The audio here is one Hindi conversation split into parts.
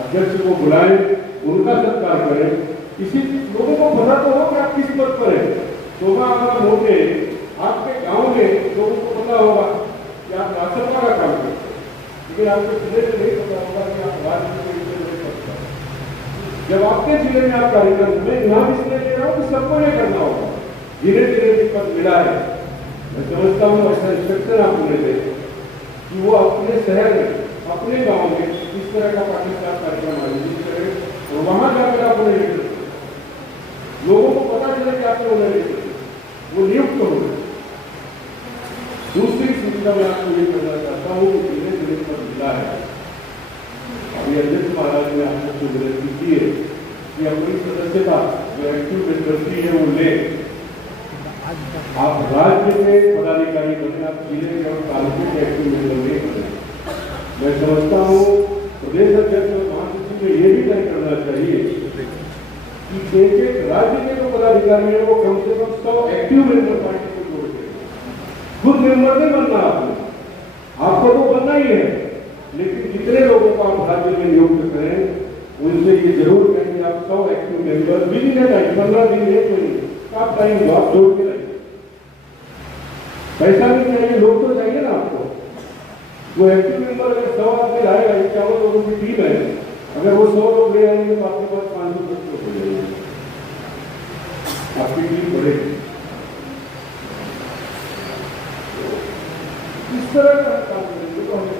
अध्यक्ष को बुलाएँ उनका सत्कार करें किसी लोगों को पता तो हो कि आप किस पद पर हैं शोभा अगर मोटे आपके गाँव में लोगों को पता होगा कि आप राजसभा का काम करते लेकिन आपको ज़िले में नहीं पता होगा कि आप राज्य। जब आपके ज़िले में आप कार्यक्रम में नाम इसलिए ले रहा हूँ कि सबको ये करना होगा धीरे धीरे पद मिला है मैं समझता हूँ ऐसा इंस्ट्रक्शन आप उन्हें दें कि वो अपने शहर में अपने गाँव में इस तरह का पाकिस्तान कार्यक्रम आयोजित करें और वहाँ जाकर आप उन्हें लेकर लोगों को पता चले कि आपने उन्हें लेकर वो नियुक्त हो गए। दूसरी सूचना मैं आपको ये करना चाहता हूँ कि ज़िले ज़िले पर मिला है। अभी अध्यक्ष महाराज ने आपको विनती की है कि अपनी सदस्यता जो एक्टिव मेंबरशिप है वो ले आप राज्य के पदाधिकारी बने आप ज़िले के और तालुकों के एक्टिव मेंबर नहीं बने मैं समझता हूँ, प्रदेश अध्यक्ष और महासचिव में ये भी तय करना चाहिए कि एक एक राज्य के जो पदाधिकारी है, वो कम से कम सौ एक्टिव मेंबर पार्टी को जोड़ के खुद मेंबर नहीं बनना आपने आपको तो बनना ही है। लेकिन जितने लोगों को आप राज्य में नियुक्त करें, उनसे ये ज़रूर कहें कि आप सौ एक्टिव मेंबर विदिन है पंद्रह दिन एक महीने आप टाइम आप जोड़ के पैसा नहीं चाहिए, लोग तो चाहिए ना आपको। वो एक्टिव मेंबर अगर सौ आदमी लाएगा इक्यावन लोगों की टीम है, अगर वो सौ लोग ले आएँगे तो आपके पास पाँच सौ लोग हो जाएँगे। आपकी टीम बढ़ेगी इस तरह का काम करेंगे तो हमें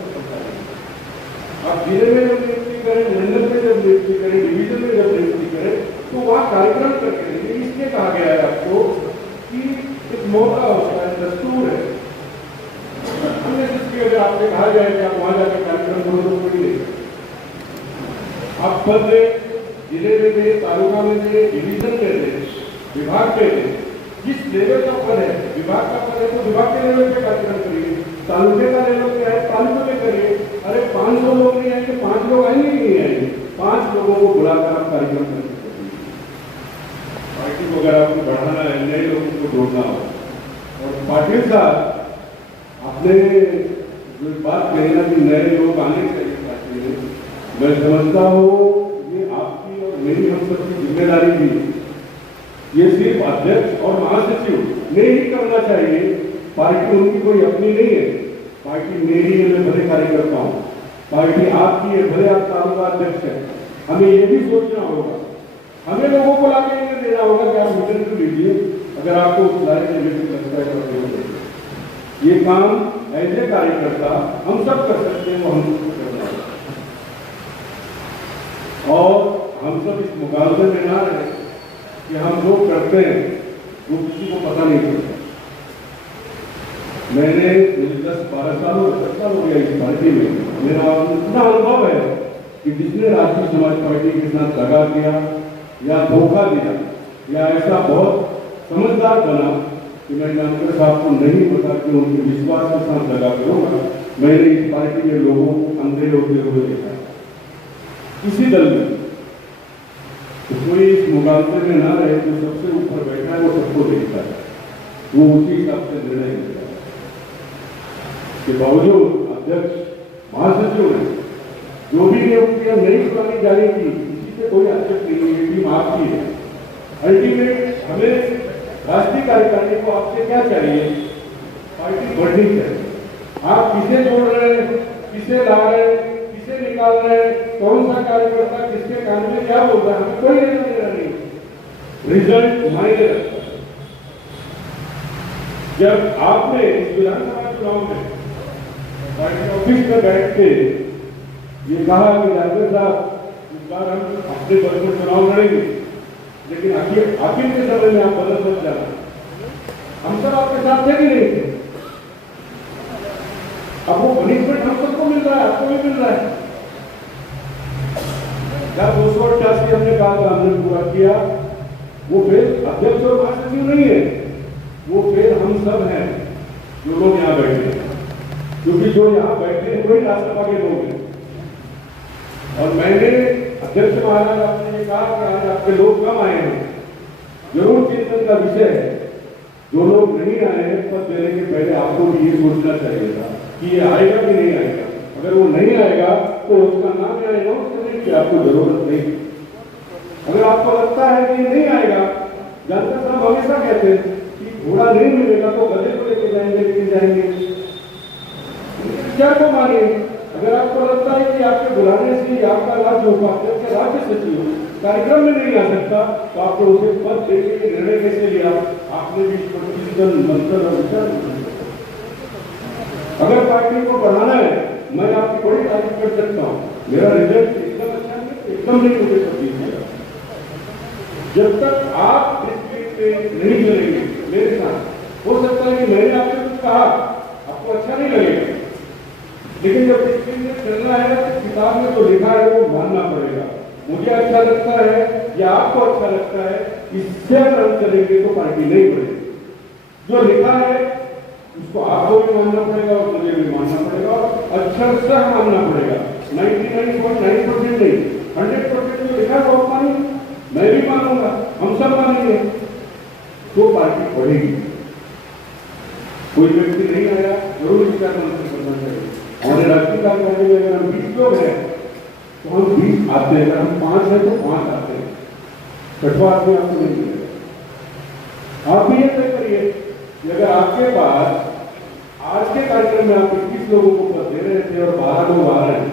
आप ज़िले में जब नियुक्ति करें, मंडल में जब नियुक्ति करें डिवीज़न में जब नियुक्ति करें तो वहाँ कार्यक्रम करके इसलिए कहा गया है आपको कि एक मौका होता है दस्तूर है। हमने जिसकी अगर आपने कहा जाए कि आप वहाँ जाकर कार्यक्रम करो तो कोई नहीं आप पद ज़िले में दे तालुका में दे डिवीज़न में दे विभाग में दे जिस लेवल का पद है, विभाग का पद है तो विभाग के लेवल पे कार्यक्रम करिए। तालुके का लेवल क्या है, तालुके में करिए। अरे, पाँच सौ लोग नहीं आएँगे पाँच लोग आएँगे कि नहीं आएँगे पाँच लोगों को बुलाकर आप कार्यक्रम कर सकते हैं पार्टी को अगर आपको बढ़ाना है नए लोगों को जोड़ना हो और पाटिल साहब आपने जो बात कही ना कि नए लोग आने चाहिए मैं समझता हूँ ये आपकी और मेरी हम सबकी ज़िम्मेदारी भी ये सिर्फ़ अध्यक्ष और महासचिव ने ही करना चाहिए, पार्टी उनकी कोई अपनी नहीं है। पार्टी मेरी है, मैं भले कार्यकर्ता हूँ। पार्टी आपकी है, भले आप तालुका अध्यक्ष है। हमें ये भी सोचना होगा। हमें लोगों को लाके देना होगा कि आप मीटर लीजिए? अगर आपको लाइन से रिलेटेड लगता है तो ये काम ए कार्यकर्ता, हम सब कर सकते हैं, वो हम करना है। और हम सब इस मुकाबले में ना रहे कि हम जो करते हैं, वो किसी को पता नहीं चलता। मैंने दस, बारह साल हो दस हो गया इस पार्टी में, मेरा इतना अनुभव है कि जिसने राष्ट्रीय समाज पार्टी के साथ दगा किया, या धोखा दिया, या ऐसा बहुत समझदार बना कि मैं जानकर साहब को नहीं पता कि उनके विश्वास के साथ दगा करूँगा, मैंने इस पार्टी के लोगों को अंधे होते हुए देखा। किसी दल में तो कोई इस मुकाबले में ना रहे जो सबसे ऊपर बैठा है वो सबको देखता है। वो उसी हिसाब से निर्णय लेता है। के बावजूद अध्यक्ष, महासचिव ने जो भी नियुक्तियाँ नहीं करनी की, किसी से कोई आक्षेप नहीं है टीम आपकी है अल्टीमेट राष्ट्रीय कार्यकारिणी को आपसे क्या चाहिए? पार्टी बढ़नी चाहिए। आप किसे जोड़ रहे हैं? किसे ला रहे हैं? किसे निकाल रहे हैं? कौन सा कार्यकर्ता किसके काम में क्या बोल रहा है? हमें कोई लेना देना नहीं। रिज़ल्ट मायने जब आपने इस विधानसभा चुनाव में पार्टी ऑफ़िस में बैठ के ये कहा कि राजेंद्र साहब, इस बार हम अपने वर्ग में चुनाव लड़ेंगे। लेकिन आखिर आखिर के समय में आप बदल मत जाना हम सब आपके साथ थे कि नहीं थे? अब वो पनिशमेंट हम सबको मिल रहा है, आपको भी मिल रहा है। क्या दो सौ अट्ठासी हमने कहा था, हमने पूरा किया। वो फिर अध्यक्ष और महासचिव नहीं है? वो फिर हम सब हैं, जो लोग यहाँ बैठे हैं। क्योंकि जो यहाँ बैठे हैं, वही राष्ट्रसभा के लोग हैं। और मैंने अध्यक्ष महाराज, आपने ये कहा कि आज आपके लोग कम आए हैं। ज़रूर चिंतन का विषय है। जो लोग नहीं आए हैं, पद देने के पहले आपको भी ये सोचना चाहिएगा कि ये आएगा कि नहीं आएगा। अगर वो नहीं आएगा तो उसका नाम यहाँ अनाउंस करने की आपको ज़रूरत नहीं। अगर आपको लगता है कि नहीं आएगा जानकर साहब हमेशा कहते हैं कि घोड़ा नहीं मिलेगा तो गधे को लेके जाएँगे लेके जाएँगे। क्या को मानिए अगर आपको लगता है कि आपके बुलाने से आपका राज्य पाता है राज्य सचिव कार्यक्रम में नहीं आ सकता तो आपको उसे पद देने के निर्णय कैसे लिया आपने भी इस पर चिंतन मंथन और विचार अगर पार्टी को बढ़ाना है, मैं आपकी बड़ी तारीफ़ कर सकता हूँ। मेरा रिज़ल्ट एकदम अच्छा एकदम नहीं मुझे किया जब तक आप डिस्ट्रिक्ट पे नहीं चलेंगे मेरे साथ, हो सकता है कि मैंने आपसे कुछ कहा, आपको अच्छा नहीं लगेगा। लेकिन जब में चलना है तो किताब में जो लिखा है, वो मानना पड़ेगा। मुझे अच्छा लगता है, या आपको अच्छा लगता है, इससे अगर हम चलेंगे तो पार्टी नहीं बढ़ेगी जो लिखा है, उसको आपको भी मानना पड़ेगा और मुझे भी मानना पड़ेगा और अक्षरशः मानना पड़ेगा। 99.9 परसेंट नहीं 100 परसेंट जो लिखा है वो मानिए मैं भी मानूँगा, हम सब मानेंगे। तो पार्टी बढ़ेगी कोई व्यक्ति नहीं आया, ज़रूर विचार मंत्री करना चाहिए। हमारे राष्ट्रीय कार्यकारिणी में अगर हम बीस लोग हैं तो हम बीस आते हैं, अगर हम पाँच हैं तो पाँच आते हैं। छठवा आदमी आपको नहीं मिलेगा। आप भी ये तय करिए अगर आपके पास आज के कार्यक्रम में आप इक्कीस लोगों को पद दे रहे थे और बारह लोग आ रहे हैं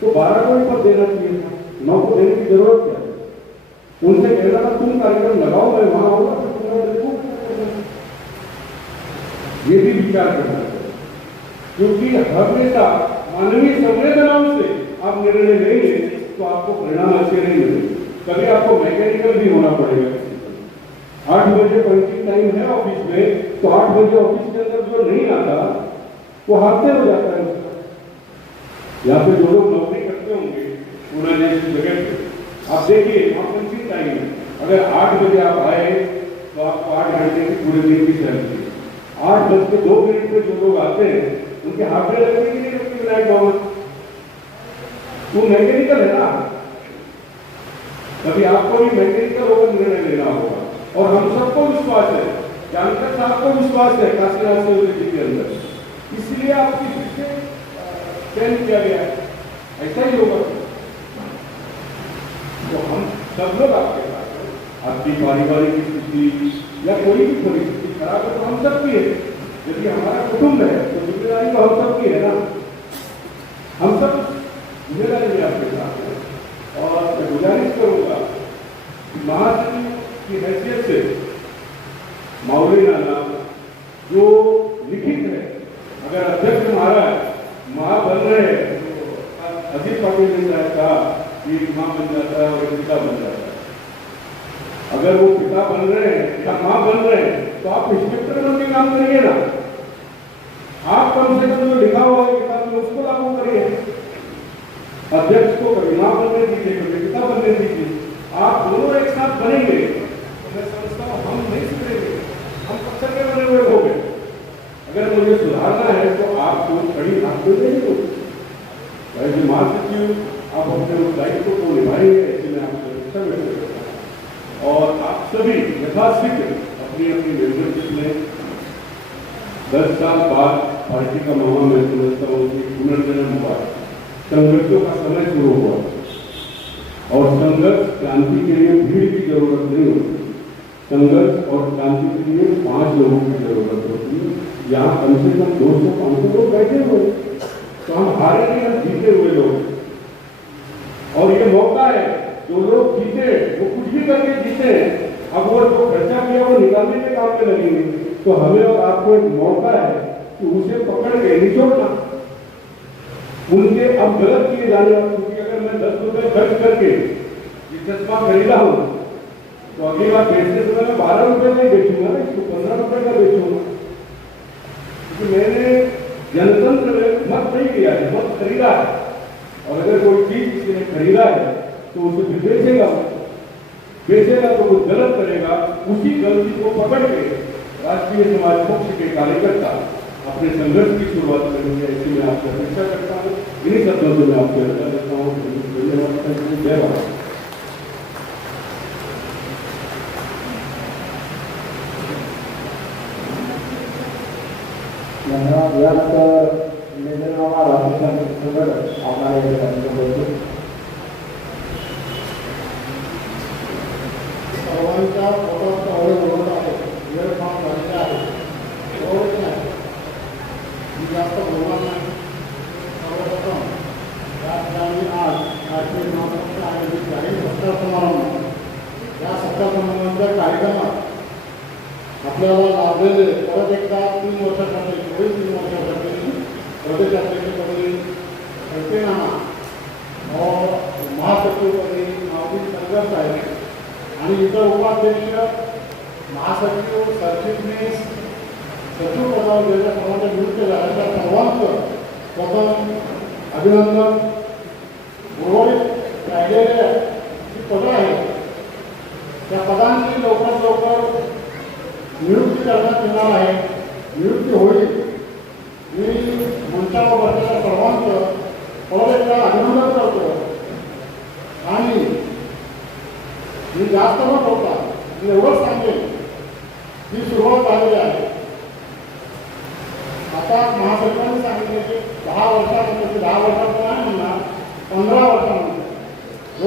तो बारह को पद देना चाहिए था। नौ को देने की ज़रूरत क्या उनसे कहना था, तुम कार्यक्रम लगाओ, मैं वहाँ आऊँगा तो तुम्हारा ये भी विचार करना। क्योंकि हमेशा मानवीय संवेदनाओं से आप निर्णय लेंगे तो आपको परिणाम अच्छे नहीं मिलेंगे। कभी आपको मैकेनिकल भी होना पड़ेगा। आठ बजे पंचिंग टाइम है ऑफ़िस में तो आठ बजे ऑफ़िस के अंदर जो नहीं आता, वो हादसे हो जाता है। यहाँ पे जो लोग नौकरी करते होंगे पूरा जैसी जगह पे। आप देखिए वहाँ पंचिंग टाइम है। अगर आठ बजे आप आए तो आपको आठ घंटे की पूरे दिन की सैलरी। आठ बज के दो मिनट में जो लोग आते हैं उनके हाथ में लगती कि नहीं लगती विनायक बाबा वो मैकेनिकल है ना? कभी आपको भी मैकेनिकल होकर निर्णय लेना होगा। और हम सबको विश्वास है, जानकर साहब को विश्वास है काशीनाथ चौधरी के अंदर। इसलिए आपकी फिर से चयन किया गया है। ऐसा ही होगा। तो हम सब लोग आपके साथ आपकी पारिवारिक स्थिति या कोई भी परिस्थिति खराब है तो हम सब भी है। यदि हमारा कुटुंब है तो जिम्मेदारी तो हम सब है ना होगी एज महासचिव आप अपने उस दायित्व को निभाएँगे, ऐसे मैं आपसे अच्छा व्यक्त करता हूँ। और आप सभी यथाशीघ्र अपनी अपनी मेंबरशिप में दस साल बाद पार्टी का माहौल मैं समझता हूँ कि पुनर्जन्म हुआ। संघर्षों का समय शुरू हुआ। और संघर्ष क्रांति के लिए भीड़ की ज़रूरत नहीं होती। संघर्ष और क्रांति के लिए पाँच लोगों की ज़रूरत होती है। यहाँ कम से कम दो सौ पाँच सौ लोग बैठे हुए हैं। तो हम हारे नहीं, हम जीते हुए लोग और ये मौका है, जो लोग जीते, वो कुछ भी करके जीते, अब वो जो खर्चा किया, वो निकालने के काम में लगेंगे। तो हमें और आपको एक मौका है कि उसे पकड़ के निचोड़ना। उनके अब गलत किए जाने क्योंकि अगर मैं दस रुपए खर्च करके ये चश्मा खरीदा हूँ तो अगली बार बेचते समय मैं बारह रुपए नहीं बेचूँगा इसको पंद्रह रुपए का बेचूँगा क्योंकि मैंने जनतंत्र में नहीं किया है मत खरीदा है। और अगर कोई चीज़ किसी खरीदा है तो उसे फिर बेचेगा बेचेगा तो वो गलत करेगा, उसी गलती को पकड़ के राष्ट्रीय समाज पक्ष के कार्यकर्ता अपने संघर्ष की शुरुआत करेंगे ऐसी मैं आपसे अपेक्षा करता हूँ। इन्हीं शब्दों से मैं आपसे रजा देता हूँ। धन्यवाद। भारत ভগবানটা त्या पदांची लवकरात लवकर नियुक्ती करण्यात येणार आहे. नियुक्ती होईल. मी मंचावर बसलेल्या सर्वांचं अभिनंदन करतो. आणि मी जास्त बोलता, मी एवढंच सांगेन ही सुरुवात झालेली आहे. आता महासचिवांनी सांगितले की दहा वर्षानंतर दहा वर्षात नाही म्हणणार पंधरा हज़ार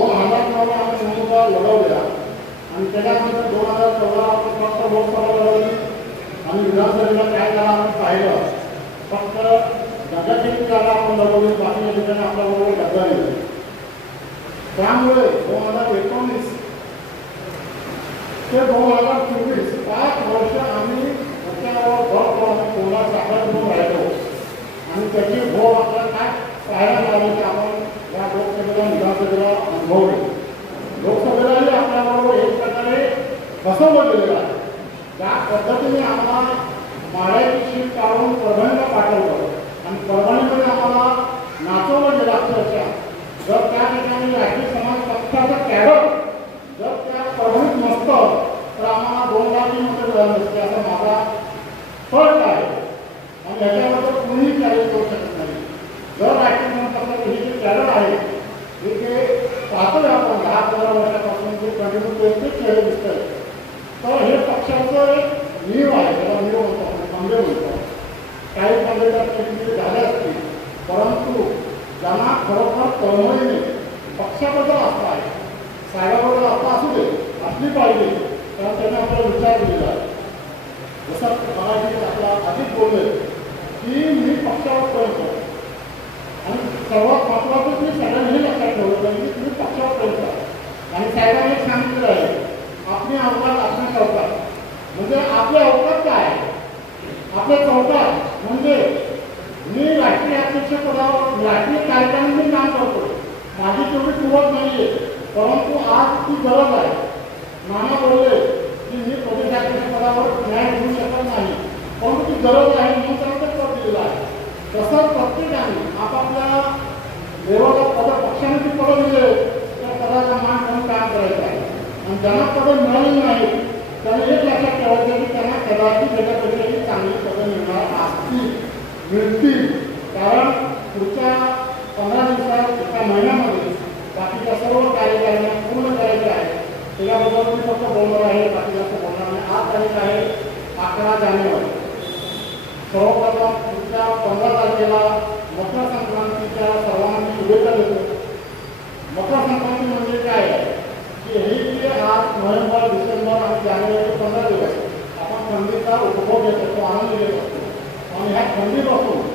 आम्ही लढवल्या आणि त्याच्यानंतर दोन हजार चौदा आपण फक्त लोकसभा लढवली आणि विधानसभेला काय झाला आपण पाहिलं. फक्त गजाची जागा आपण लढवली बाकीच्या ठिकाणी आपल्याबरोबर गद्दारी त्यामुळे दोन हजार एकोणीस ते दोन हजार चोवीस पाच वर्ष आम्ही त्याच्यावर भर पडून कोणा साखर करून राहिलो. आणि त्याची भोग आपल्याला काय पाहायला मिळाली की आपण या लोकसभेला विधानसभेला अनुभवले. लोकसभेलाही आपल्याबरोबर एक प्रकारे फसवलं गेलेलं आहे. त्या पद्धतीने आम्हाला माळ्याची शीट काढून परभणीला पाठवलं. आणि परभणीमध्ये आम्हाला नाचवलं गेलं अक्षरशः. जर त्या ठिकाणी राष्ट्रीय समाज पक्षाचं कॅडर जर त्या परभणीत नसतं तर आम्हाला दोन लाख मतं मिळाली नसते असा माझा फरक आहे. आणि याच्याबद्दल कुणीही कॅरेज करू शकत नाही. जर राष्ट्रीय समाज पक्षाचं हे जे कॅडर आहे हे जे पाहतोय आपण दहा पंधरा वर्षापासून जे कंटिन्यू केले तेच चेहरे दिसतंय. तर हे पक्षाचं एक नीव आहे त्याला नीव होतो आपण खंबे म्हणतो काही खंबे त्या झाले असतील परंतु ज्यांना खरोखर तळमळीने पक्षाबद्दल असं आहे. साहेबाबद्दल असं असू दे असली पाहिजे कारण त्यांनी आपल्याला विचार दिलेला आहे. जसं मराठी आपला अधिक बोलले की मी पक्षावर प्रेम करतो सर्वात महत्त्वाचं तुम्ही सगळ्यांनी लक्षात ठेवलं पाहिजे तुम्ही पक्षावर करता आणि साहेबांनी सांगितलं आहे आपले अवकाश आपल्या चौकात म्हणजे आपले अवकाश काय आपले चौकात म्हणजे मी राष्ट्रीय अध्यक्ष पदावर राष्ट्रीय कार्यक्रमांनी काम करतो माझी तेवढी सुरुवात नाही आहे परंतु आज ती गरज आहे नाना बोलले की मी प्रदेशाध्यक्ष पदावर न्याय घेऊ शकत नाही परंतु ती गरज आहे म्हणून त्यांना ते पद आहे तसंच प्रत्येक देवाला पद पक्षाने ती पदं दिले. त्या पदाचा मान करून काम करायचं? आहे आणि ज्यांना पद मिळाली नाही त्यांनी एक लक्षात ठेवायचं की त्यांना कदाचित त्याच्यापेक्षा ही चांगली पदं मिळणार असतील. मिळतील. कारण पुढच्या पंधरा दिवसात एका महिन्यामध्ये बाकीच्या सर्व कार्यकारिण्या पूर्ण करायच्या आहे. त्याच्याबद्दल मी फक्त बोलणार आहे बाकी जास्त बोलणार नाही. आज तारीख आहे अकरा जानेवारी. सर्वप्रथम पुढच्या पंधरा तारखेला मकर संक्रांतीच्या सर्वांना मी देतो मकर संक्रांती म्हणजे काय? की हे जे आज नोव्हेंबर डिसेंबर आणि जानेवारी पंधरा दिवस आपण थंडीचा उपभोग घेत असतो आनंद घेत. असतो आणि ह्या थंडीपासून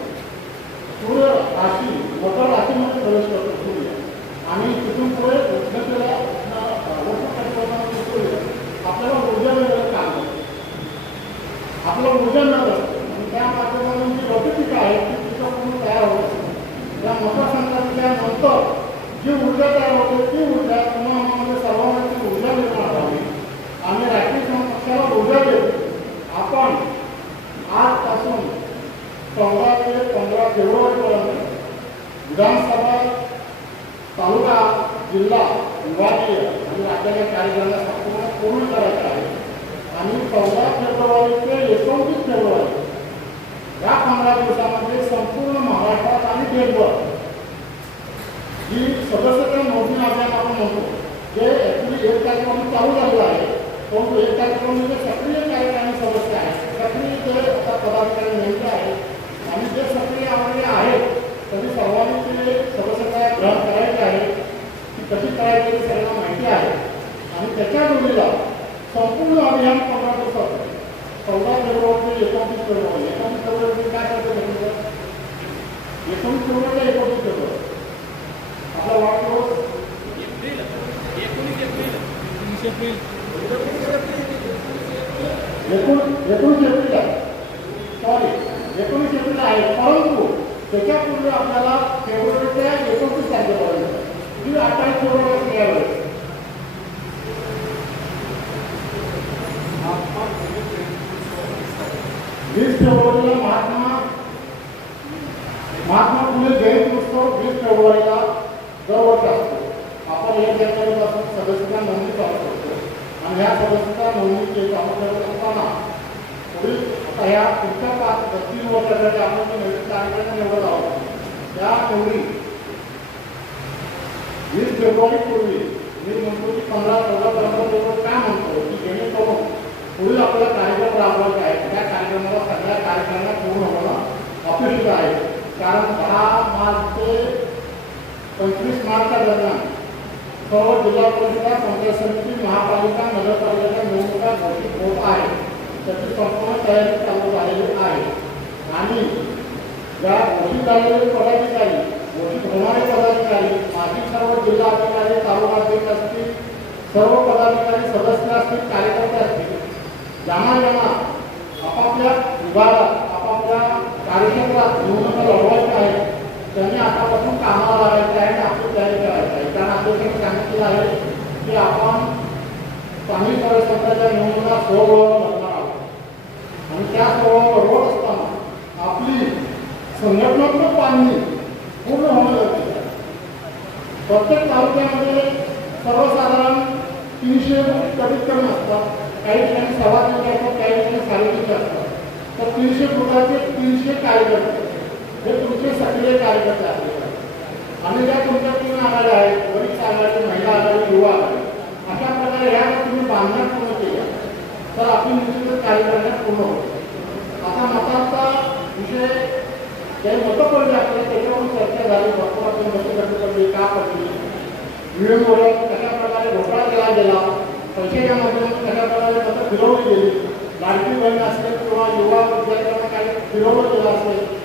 जी सदस्यता मोजणी अभियान आपण म्हणतो. जे ॲक्च्युली एक कार्यक्रम चालू झालेला आहे परंतु एक कार्यक्रम म्हणजे सक्रिय कार्यकारी सदस्य आहे. सक्रिय जे आता पदाधिकारी नेमके आहे आणि जे सक्रिय आलेले आहेत त्यांनी सर्वांनी ते सदस्यता ग्रहण करायची आहे ती कशी करायची सगळ्यांना माहिती आहे. आणि त्याच्या जोडीला संपूर्ण अभियान पंधरा दिवसात चौदा फेब्रुवारी एकोणतीस फेब्रुवारी. एकोणतीस फेब्रुवारी काय करतो? एकोणतीस फेब्रुवारी एकोणतीस फेब्रुवारी. आपला वाढदिवस एकूण एकोणीस एप्रिल आहे. सॉरी एकोणीस एप्रिल आहे. परंतु त्याच्यापूर्वी आपल्याला फेब्रुवारीच्या एकोणतीस तारखेपर्यंत ही अठ्ठावीस फेब्रुवारी यावेळेस वीस फेब्रुवारीला महात्मा महात्मा फुले जयंती उत्सव वीस फेब्रुवारीला दरवर्षी असतो आपण एक जानेवारीपासून सदस्यता नोंदणी चालू करतो आणि ह्या सदस्यता नोंदणीचे चालू करत असताना पुढील आता ह्या पुढच्या पाच तीन वर्षासाठी आपण जे नवीन कार्यक्रम निवडत आहोत त्या निवडी वीस फेब्रुवारी पूर्वी मी म्हणतो की पंधरा चौदा पंधरा फेब्रुवारी का म्हणतो की जेणेकरून पुढील आपला कार्यक्रम राबवायचा आहे त्या कार्यक्रमाला सगळ्या कार्यक्रमाला पूर्ण होणं अपेक्षित आहे कारण दहा मार्च ते पंचवीस मार्चच्या दरम्यान सर्व जिल्हा परिषदा पंचायत समिती महापालिका नगरपालिका निवडणुका घोषित होत आहे. त्याची संपूर्ण तयारी चालू झालेली आहे. आणि या घोषित झालेले पदाधिकारी घोषित होणारे पदाधिकारी माजी सर्व जिल्हा अधिकारी तालुका अध्यक्ष असतील सर्व पदाधिकारी सदस्य असतील कार्यकर्ते असतील ज्यांना ज्यांना आपापल्या विभागात आपापल्या कार्यक्षेत्रात निवडणुका लढवायच्या आहेत. त्यांनी आतापासून कामाला लागायचं आहे आणि आपली तयारी करायची आहे कारण अध्यक्षांनी सांगितलं आहे की आपण पाणी परिसंस्थाच्या निवडणुका स्वबळावर लढणार आहोत. आणि त्या स्वभावावर रोड असताना आपली संघटनात्मक बांधणी पूर्ण होणं गरजेचं आहे प्रत्येक तालुक्यामध्ये सर्वसाधारण तीनशे कमीत कमी असतात. काही ठिकाणी सभा असतात काही ठिकाणी साडेतीनशे असतात. तर तीनशे फुटाचे तीनशे कार्यकर्ते हे तुमचे सक्रिय कार्यकर्ते असले पाहिजे आणि ज्या तुमच्या तीन आघाड्या आहेत वरिष्ठ आघाडी महिला आघाडी युवा आघाडी अशा प्रकारे या तुम्ही बांधण्या पूर्ण केल्या. तर आपली निश्चितच कार्यकर्त्या पूर्ण होते आता मतांचा विषय जे मतं पडले आपल्याला त्याच्यावरून चर्चा झाली. भरपूर आपण मतं कमी पडली का पडली? व्हिडिओवर कशा प्रकारे घोटाळा केला गेला? पैशाच्या माध्यमातून कशा प्रकारे मतं फिरवली गेली? लाडकी बहीण असेल किंवा युवा विद्यार्थ्यांना काही फिरवलं गेलं असेल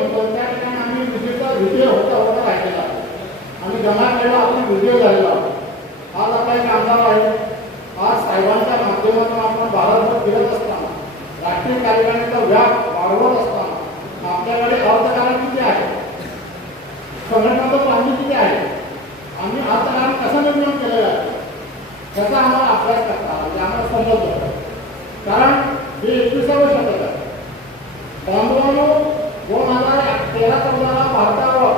आणि जमाखेडा आपली व्हिडिओ झालेला आज आपला एक आमदार आहे. आज साहेबांच्या माध्यमातून आपण भारतभर फिरत असताना राष्ट्रीय कार्यकारिणीचा व्याप वाढवत असताना आपल्याकडे अर्थकारण किती आहे? संघटनाचं पाणी किती आहे? आम्ही अर्थकारण कसं निर्माण केलेलं आहे? त्याचा आम्हाला अभ्यास करता आम्हाला समजत होतं. कारण हे एकविसावं शतक आहे बांधवांनो दोन हजार तेरा चौदाला भारतावर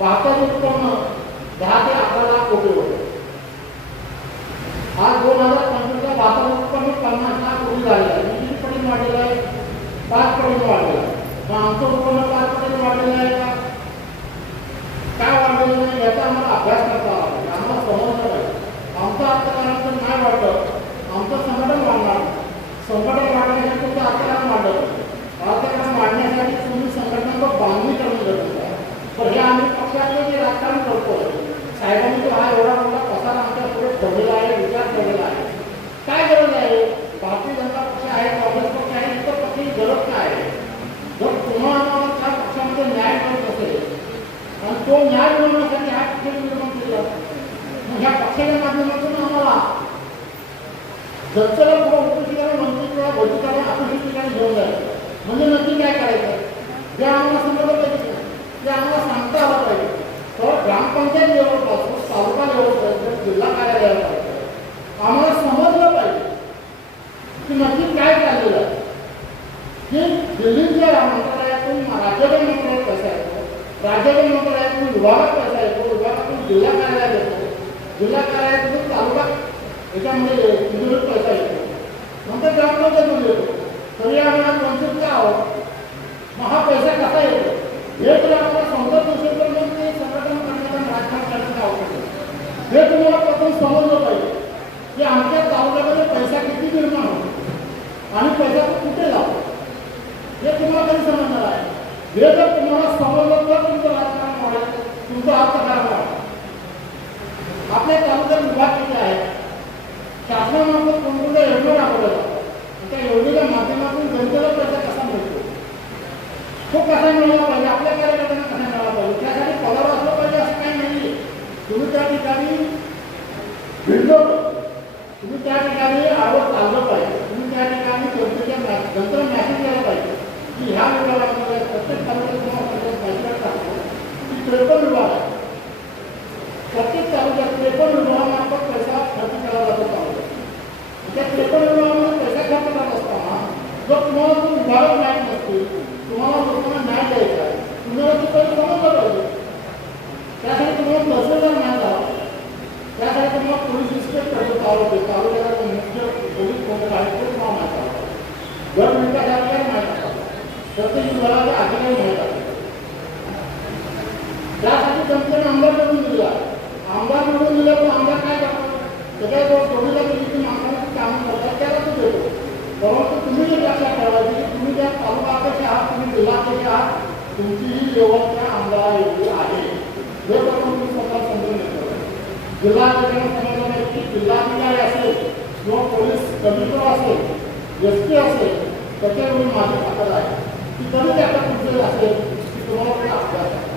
भारताचं उत्पन्न दहा ते अकरा लाख कोटी होते आज दोन हजार पंचवीसला भारताचं उत्पन्न पन्नास लाख कोटी झालेलं आहे म्हणजे किती पटीने वाढलेलं आहे पाच पटीने वाढलेलं आहे मग आमचं उत्पन्न पाच टक्के वाढलेलं आहे का काय वाढलेलं नाही याचा आम्हाला अभ्यास करता आला आम्हाला समजलं पाहिजे आमचं अर्थकारण नाही वाढलं आमचं संघटन वाढणार संघटन वाढण्यासाठी तुमचं अर्थकारण वाढलं पाहिजे अर्थकारण वाढण्यासाठी तुम्ही संघटनांवर बांधणी करणं गरजेचं आहे तर हे आम्ही पक्षाचं जे राजकारण करतो साहेबांनी तो हा एवढा मोठा पसार आमच्या पुढे ठेवलेला आहे विचार ठेवलेला आहे काय गरज आहे? भारतीय जनता पक्ष आहे काँग्रेस पक्ष आहे इतर पक्षाची गरज काय आहे जर पुन्हा आम्हाला त्या पक्षामध्ये न्याय मिळत असेल आणि तो न्याय मिळवण्यासाठी हा पक्ष निर्माण केला. मग ह्या पक्षाच्या माध्यमातून आम्हाला जगच्याला पुढे उपस्थिताला मंत्री किंवा भौतिकाला अपेक्षित घेऊन जायचं. म्हणजे नक्की काय करायचं? जे आम्हाला समजलं पाहिजे. ते आम्हाला सांगता आलं पाहिजे. तर ग्रामपंचायत लेवलपासून तालुका लेवलपर्यंत जिल्हा कार्यालयापर्यंत आम्हाला समजलं पाहिजे की नक्की काय चाललेलं आहे. की दिल्लीच्या मंत्रालयातून राज्याच्या मंत्रालयात पैसा येतो राज्याच्या मंत्रालयातून आहे तो येतो आपण जिल्हा कार्यालयात येतो जिल्हा कार्यालयातून तालुका याच्यामध्ये तिजोरीत पैसा येतो. नंतर ग्रामपंचायतमध्ये येतो. तरी आम्हाला आज वंचित का आहोत मग हा पैसा कसा येतो? हे जर आपल्याला समजत नसेल तर मग ते संघटन करण्याचा राजकारण करण्याचा आवश्यक आहे. हे तुम्हाला प्रथम समजलं पाहिजे की आमच्या तालुक्यामध्ये पैसा किती निर्माण होतो आणि पैसा तो कुठे जातो हे तुम्हाला कधी समजणार आहे हे जर तुम्हाला समजलं तर तुमचं राजकारण वाढेल तुमचं अर्थकारण वाढेल आपल्या तालुक्यात विभाग किती आहे शासनामार्फत कोणकोणत्या योजना राबवल्या जातात आणि त्या योजनेच्या माध्यमातून जनतेला पैसा कसा मिळतो तो कसा मिळाला पाहिजे आपल्या कार्यकर्त्यांना कसा मिळाला पाहिजे त्यासाठी पगार असलं पाहिजे असं काही नाही तुम्ही त्या ठिकाणी भिडलो तुम्ही त्या ठिकाणी आवड चाललं पाहिजे तुम्ही त्या ठिकाणी जनतेच्या मॅ- जनतेला मॅसेज द्यायला पाहिजे की ह्या विभागामध्ये प्रत्येक तालुक्यात तुम्हाला पंचायत मॅसेज टाकतो की त्रेपन्न विभाग आहे. प्रत्येक तालुक्यात त्रेपन्न विभागामार्फत पैसा खर्च केला जातो तालुक्यात त्या त्रेपन्न विभागामध्ये पैसा खर्च करत असताना जर तुम्हाला तो विभाग न्याय नसतील तुम्हाला लोकांना न्याय द्यायचा आहे तुम्हाला तो पैसा समजलं पाहिजे? त्यासाठी तुम्हाला तहसीलदार न्याय द्यावा त्यासाठी तुम्हाला पोलीस इन्स्पेक्टर तालुके तालुक्याला मुख्य पोलीस प्रमुख आहे ते तुम्हाला माहीत हवा दर मिनिटाच्या आपल्याला माहीत हवा प्रत्येक विभागाचे अधिकारी माहीत आहे. जनतेने आमदार निवडून दिला आमदार निवडून दिला तर आमदार काय? करतो त्याच्या जो जोडीला गेली की माणसाची कामं करतात त्याला तो देतो परंतु तुम्ही जे लक्षात ठेवायचे की तुम्ही ज्या तालुका अध्यक्ष आहात तुम्ही जिल्हाध्यक्ष आहात तुमची ही व्यवस्था आमदारायोग्य आहे हे। पण तुम्ही स्वतः समजून घेतलं जिल्हाध्यक्षांना समजलं नाही की जिल्हाधिकारी असेल किंवा पोलीस कमिशनर असेल एस पी असेल त्याच्यावेळी माझी ताकद आहे की तरी त्याचा तुमचे असेल की तुम्हाला काही अभ्यास आहे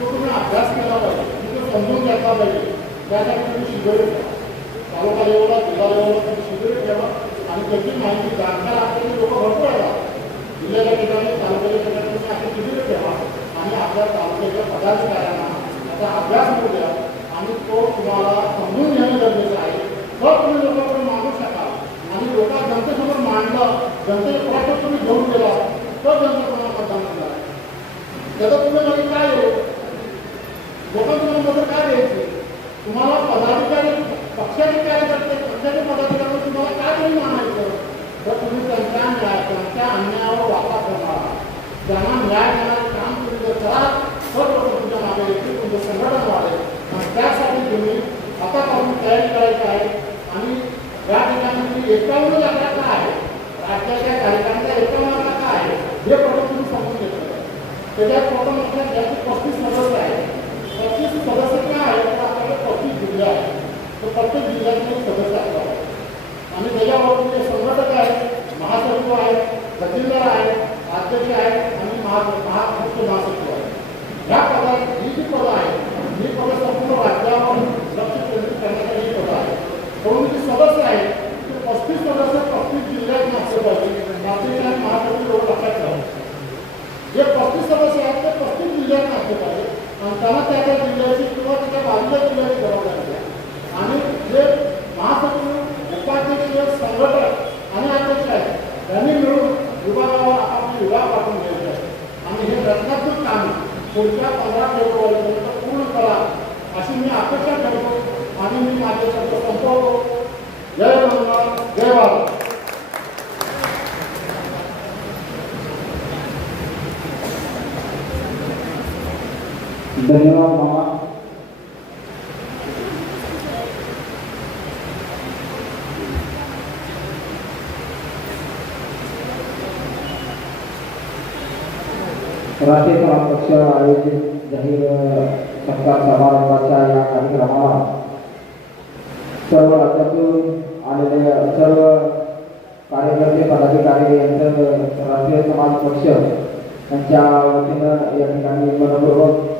तो तुम्ही अभ्यास केला पाहिजे. तुम्ही समजून घेतला पाहिजे. त्यासाठी तुम्ही शिबिर तालुका लेवलला जिल्हा लेवलला तुम्ही शिबिर ठेवा. आणि त्याची माहिती जाणकार असलेली लोक भरपूर आहेत जिल्ह्याच्या ठिकाणी तालुक्याच्या ठिकाणी तुम्ही असे शिबिर ठेवा. आणि आपल्या तालुक्याच्या पदाधिकाऱ्यांना त्याचा अभ्यास करू द्या. आणि तो तुम्हाला समजून घेणं गरजेचं आहे. तर तुम्ही लोकांकडे मागू शकाल. आणि लोकांना जनतेसमोर मांडलं जनतेचे प्रश्न तुम्ही घेऊन गेला तर जनता तुम्हाला मतदान करणार त्याचा तुम्ही म्हणजे काय येऊ लोकांना मदत काय द्यायची? तुम्हाला पदाधिकारी पक्षाचे कार्यकर्ते पक्षाचे पदाधिकारी तुम्हाला काय तरी मानायचं? तर तुम्ही त्यांच्या न्याय त्यांच्या अन्यायावर वापर करणार त्यांना न्याय देणारे काम तुम्ही जर करा तर लोक तुमच्या मागे येतील तुमचं संघटन वाढेल. आणि त्यासाठी तुम्ही आतापासून तयारी करायची आहे. आणि या ठिकाणी तुम्ही एकावन्न लाखात काय आहे राज्याच्या कार्यक्रमाचा एकावन्न लाख काय आहे हे प्रथम तुम्ही समजून घेतलं त्याच्यात प्रथम लक्षात घ्या पस्तीस मदत आहे पस्तीस सदस्य काय आहे तर आपल्याकडे पस्तीस जिल्हे आहेत तर प्रत्येक जिल्ह्यातले एक सदस्य त्याच्याबरोबर जे संघटक आहेत महासचिव आहेत तहसीलदार आहेत अध्यक्ष आहेत आणि महा महा मुख्य महासचिव आहेत ह्या पदात ही। जी पदं आहेत ही पदं संपूर्ण राज्यावर लक्ष केंद्रित करण्यासाठी ही पदं आहेत म्हणून जी सदस्य आहेत ते पस्तीस सदस्य पस्तीस जिल्ह्यात नसले पाहिजे नाशिक आणि महासचिव एवढं लक्षात जे पस्तीस सदस्य आहेत ते पस्तीस नसले पाहिजे आणि त्यांना त्या त्या जिल्ह्याची किंवा त्याच्या बाजूच्या जिल्ह्याची जबाबदारी आहे आणि जे महासचिव उपाध्यक्ष संघटक आणि अध्यक्ष आहेत त्यांनी मिळून विभागावर आपापले विभाग पाठवून घ्यायचे आहे. आणि हे रत्नात्मक काम पुढच्या पंधरा फेब्रुवारीपर्यंत पूर्ण करा अशी मी अपेक्षा ठेवतो आणि मी माझे शब्द संपवतो. जय मंगळ जय Bharat Daniela Mama Terima kasih telah menonton sama baca yang kami ramal. Serwa pada kami yang terhasil yang kami menurut